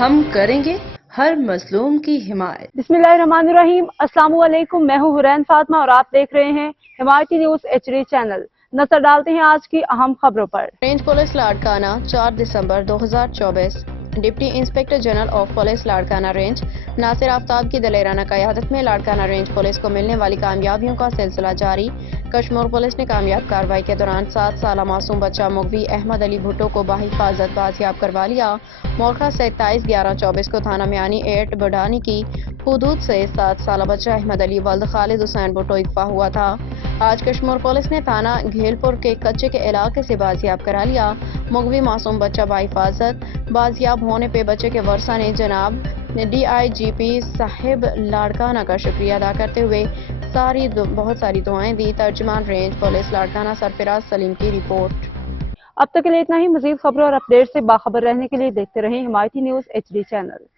ہم کریں گے ہر مظلوم کی حمایت۔ بسم اللہ الرحمن الرحیم۔ السلام علیکم، میں ہوں حرین فاطمہ اور آپ دیکھ رہے ہیں حمایتی نیوز HD چینل۔ نظر ڈالتے ہیں آج کی اہم خبروں پر۔ رینج پولیس لاڑکانہ 4 دسمبر 2024۔ Deputy inspector general of police Larkana range Nasir Aftab کی دلیرانہ قیادت میں لاڑکانہ رینج پولیس کو ملنے والی کامیابیوں کا سلسلہ جاری۔ کشمور پولیس نے کامیاب کارروائی کے دوران 7 سالہ معصوم بچہ مغوی احمد علی بھٹو کو بحفاظت بازیاب کروا لیا۔ موقع 27/11/24 کو تھانہ میانی 8 بڈانی کی حدود سے 7 سالہ بچہ احمد علی ولد خالد حسین بھٹو اغوا ہوا تھا۔ آج کشمور پولیس نے تھانہ گھیل پور کے کچے کے علاقے سے بازیاب کرا لیا۔ مغوی معصوم بچہ بحفاظت بازیاب ہونے پہ بچے کے ورثاء نے جناب DIGP صاحب لاڑکانہ کا شکریہ ادا کرتے ہوئے بہت ساری دعائیں دی۔ ترجمان رینج پولیس لاڑکانہ سرفراز سلیم کی رپورٹ۔ اب تک کے لیے اتنا ہی۔ مزید خبروں اور اپڈیٹ سے باخبر رہنے کے لیے دیکھتے رہیں حمایتی نیوز HD چینل۔